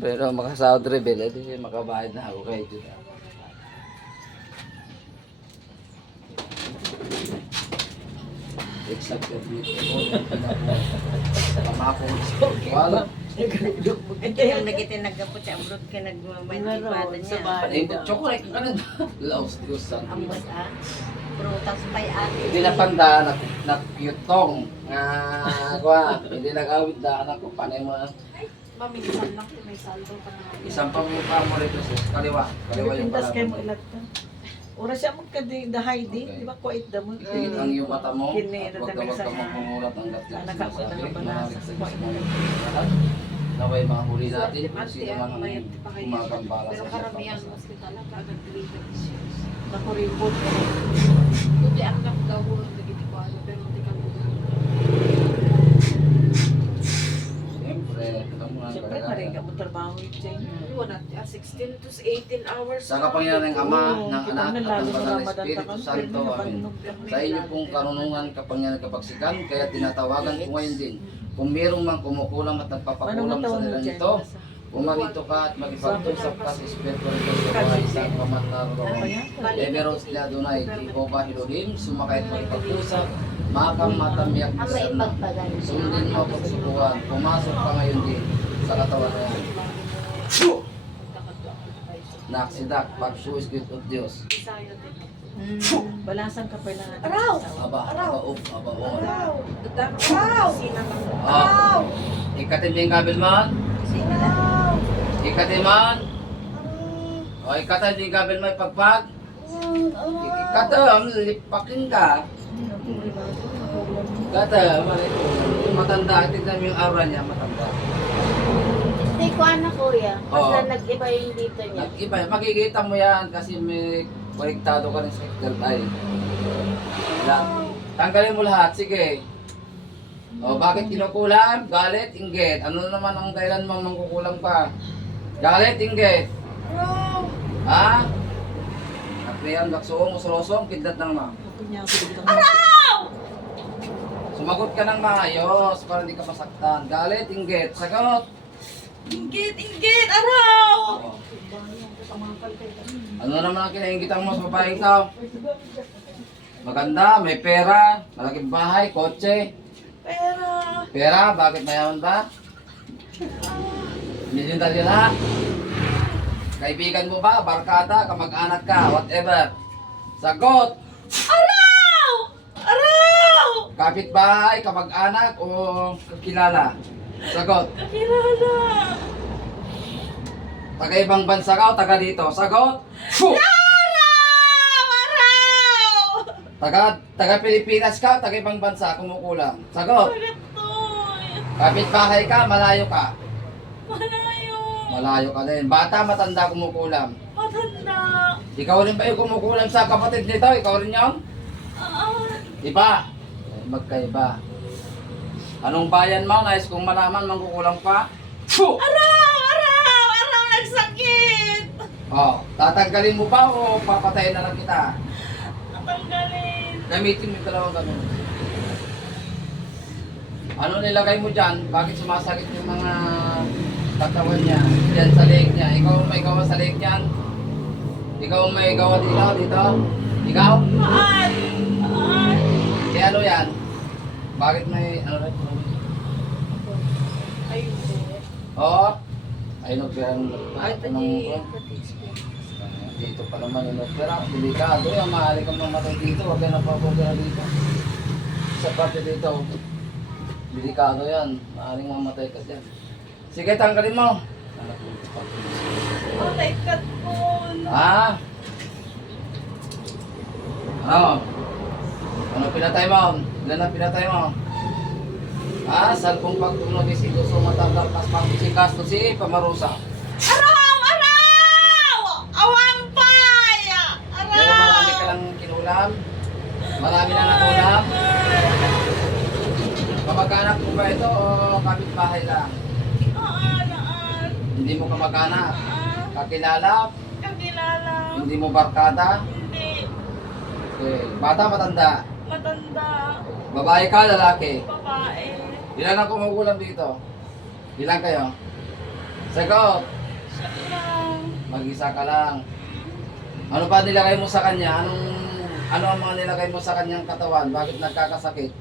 Pero makasahod rebel, siya makabayad na ako kay Judah. Exact. Wala. Yung nagitin nagkapot sa abroad ka nagmamantipada niya. Panibot chocolate ka na. Laos Diyos san. Ambot ah. Prutas pa'y ate. Hindi na panda, nak nakyutong. Nga, kwa, hindi nag-awit da anak ko. Panay mo, Maminsan lang kung may saldo ka na. isang pang pa mo rito sa kaliwa. Kaliwa yung Pintas kayo mo pala. ilat ta. Ora siya magkadi dahay di, Okay. di ba kuwait da mo? Tingit ang iyong mata mo. At Huwag ka dadamig wag sa ka mga- magpumulat ng gatil. Anak ako na Sinasabi, nabanasa manahalik sa sa kuwait. mo. Lahat. Naway mahuli natin kung sino man ang kayo. gumagambala Pero sa karamihan kanyang ng hospital ang agad delivered issues. Nakuripot. Kundi ang nakagawa ng nagiti ko ano, pero hindi ka lugar. Siyempre, alam mo nga Siyempre, talaga. maring ka mo trabaho yun dyan. Wala, ah, 16 to 18 hours. Sa kapangyarihan ng Ama, ng Anak, at ng Banal na Espiritu Santo. Amen. Sa inyo pong karunungan, kapangyarihan kapagsikan, kaya tinatawagan ko ngayon din. Kung mayroong mang kumukulam at nagpapakulam sa nila nito, Pumarito ka at magipagtusap ka sa Espiritu ng Diyos sa buhay sa roon. Emeros na Adonai, Jehovah Elohim, sumakay at magpagtusap, makam matamiyak Ang sa. Sundin mo ang pagsubukan, pumasok ka ngayon din sa katawan mo. Naksidak, pagsuwis git of Diyos. Hmm, Balasan ka pa lang. Araw! Aba, aba, up, aba, on. Dadami sa kusina lang. Ah, ikatiming kabil man, Sino na? ikatiman. O, ikatiming kabil may pagpag. Ikatam, lipakin ka. Kata, matanda, tignan mo yung aura niya, matanda. Hindi ko ano kuya. Basta Oo. nag-iba yung dito niya. Iba, makikita mo yan kasi may konektado ka rin sa eye. Yan. Tanggalin mo lahat, sige. O, bakit kinukulam? Galit, inggit. Ano naman ang dahilan mo mangkukulam ka? Galit, inggit. Ha? Nakriyan, baksuong, usulosong, kidlat ng ma. Sumagot ka ng maayos para hindi ka masaktan. Galit, inggit. Sagot. Inggit, inggit, araw! Ano naman ang kinaingitan mo sa babae ikaw? Maganda, may pera, malaking bahay, kotse. Pera. Pera, bakit mayaman ba? Dalyo na. Kaibigan mo ba, barkada, kamag-anak ka, whatever. Sagot! Araw! Araw! Kapitbahay, kamag-anak o kakilala? Sagot. Kakilala. Taga ibang bansa ka o taga dito? Sagot. Phew! Araw! Araw! Taga, taga Pilipinas ka o taga ibang bansa? Kumukulang. Sagot. Kapitbahay ka, malayo ka. Malayo. Malayo ka din. Bata, matanda, kumukulam. Matanda. Ikaw rin ba yung kumukulam sa kapatid nito? Ikaw rin yun? Ah, Iba. Eh, Magkaiba. Anong bayan mo? Nais kong malaman, mangkukulang pa? Phew! araw! Araw! Araw nagsakit! Oh, tatanggalin mo ba o papatayin na lang kita? Natanggalin. Gamitin mo yung dalawang ganun. Ano nilagay mo dyan? Bakit sumasakit yung mga katawan niya? Diyan sa leg niya. Ikaw may gawa sa leg niyan? Ikaw may gawa dito? Dito? Ikaw? Maan! Maan! Eh ano yan? Bakit may ano rin? Ay, hindi. Oo. Ay, nagpirang Ay, ng dito pa naman yung nagpira. Delikado yan. Maaari kang mamatay dito. Huwag ka na papagpira dito. Sa parte dito. Delikado yan. Maaaring mamatay ka dyan. Sige, tanggalin mo. Oh, naikat ko. Ha? Ano? Ano pinatay mo? Ilan na pinatay mo? Ha? Salpong pagtunog is ito sumatanggal kas pangsikas to si Pamarusa. Araw! Araw! Awampay! Pero marami ka lang kinulam. Marami na nakulam. Kamag-anak mo ba ito o kapitbahay lang? Aan, aan. Hindi mo kamag-anak. Ah, Kakilala? kakilala. Hindi mo barkada? Hindi. Okay. Bata matanda? Matanda. Babae ka, lalaki? Babae. Ilan ang kumukulam dito? Ilan kayo? Sagot. Mag-isa ka lang. Ano pa nilagay mo sa kanya? Anong ano ang mga nilagay mo sa kanyang katawan? Bakit nagkakasakit?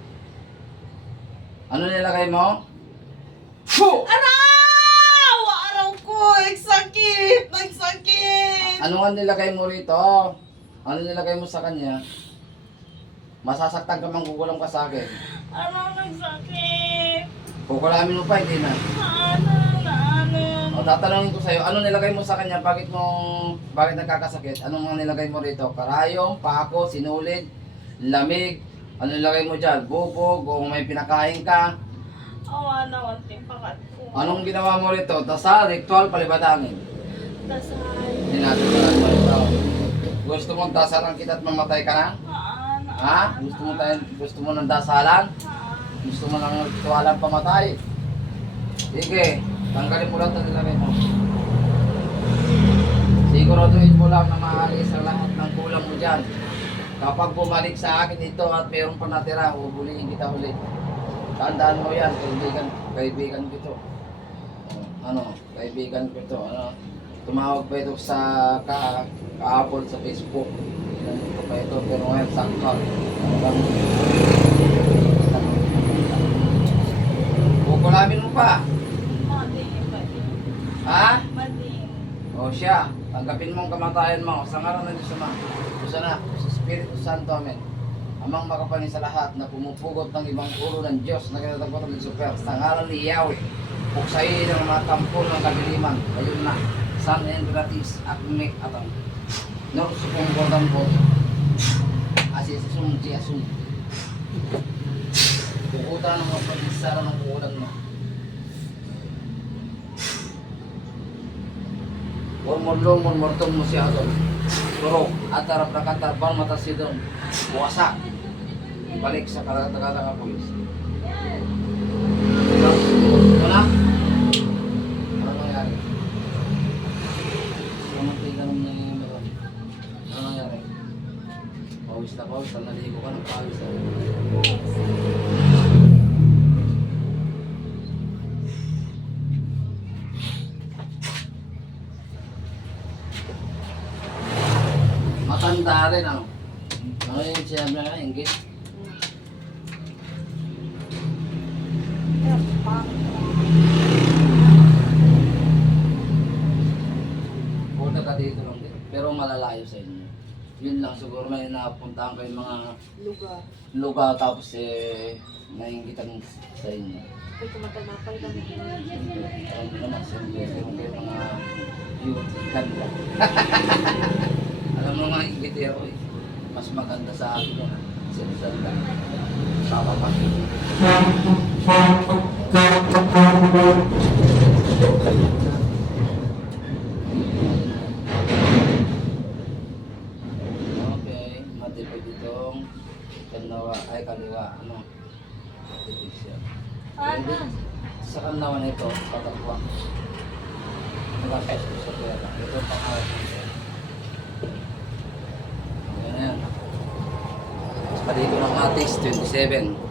Ano nilagay mo? Fu! Araw! Araw ko! Nagsakit! Nagsakit! Ano nga nilagay mo rito? Ano nilagay mo sa kanya? Masasaktan ka mang gugulang ka sa akin. Araw nagsakit! Kukulamin mo pa, hindi na. Ano? Ano? O tatanungin ko sa'yo, ano nilagay mo sa kanya? Bakit mo, bakit nagkakasakit? Anong mga nilagay mo rito? Karayom, pako, sinulid, lamig. Ano nilagay mo dyan? Bubog, o may pinakain ka? Awa na, wanting pakat ko. Anong ginawa mo rito? Dasal, ritual, palibadangin. Dasal. Tinatasalan mo ito. Gusto mong dasalan kita at mamatay ka na? Ano? Ha? Gusto mo tayo, gusto mo ng dasalan? Gusto mo ng ritualan pamatay? Sige, tanggalin mo lang ito nilagay mo. Siguraduhin mo lang na maalis ang lahat ng kulang mo dyan. Kapag bumalik sa akin ito at mayroon pa natira, hubulihin kita ulit. Tandaan mo yan, kaibigan, kaibigan ko ito. Ano, kaibigan ko ito. Ano, tumawag pa ito sa ka, kahapon sa Facebook. Ganito pa ito, pero ngayon. Ano bang Kukulamin mo pa. Ha? O siya, tanggapin mo ang kamatayan mo sa ngalan ng Diyos Ama. Diyos Anak, sa Espiritu Santo, Amen. Amang makapanin sa lahat na pumupugot ng ibang ulo ng Diyos na kinatagpot ng Super sa ngalan ni Yahweh. Puksayin ang mga tampol ng kadiliman. Ayun na. San Endratis at Mek atang. Nor supong gordan po. Asisasum si asum. Pukutan ng mga pagsara ng kukulan mo. Murmurlo, murmurtong mo siya doon. Turok, atarap na katarban mata si doon. Buwasa. Balik sa kata-kata ka pulis. Wala? Ano nangyari? Namatay ka nung nangyayari doon. Ano nangyari? Pawis na pawis, naligo ka ng pawis. Matanda rin ano. Ano yung sinabi na inggit? Punta ka dito lang din. Pero malalayo sa inyo. Yun lang siguro may napuntahan kayo mga Lugar. lugar tapos eh nainggitan sa inyo. Ay, kami. Alam mo naman, siyempre, meron kayo mga youth ganda. Alam mo mga ingitero eh. Mas maganda sa akin yan. Sinasanda. Tama pa. Okay, matipid itong kanawa, ay kaliwa, ano? Matipid siya. Ano? Sa kanawa na ito, patakwa. Nagkakasya sa pera. Ito ang pangarap nito. Yan na yan. Mas palito ng atis, 27.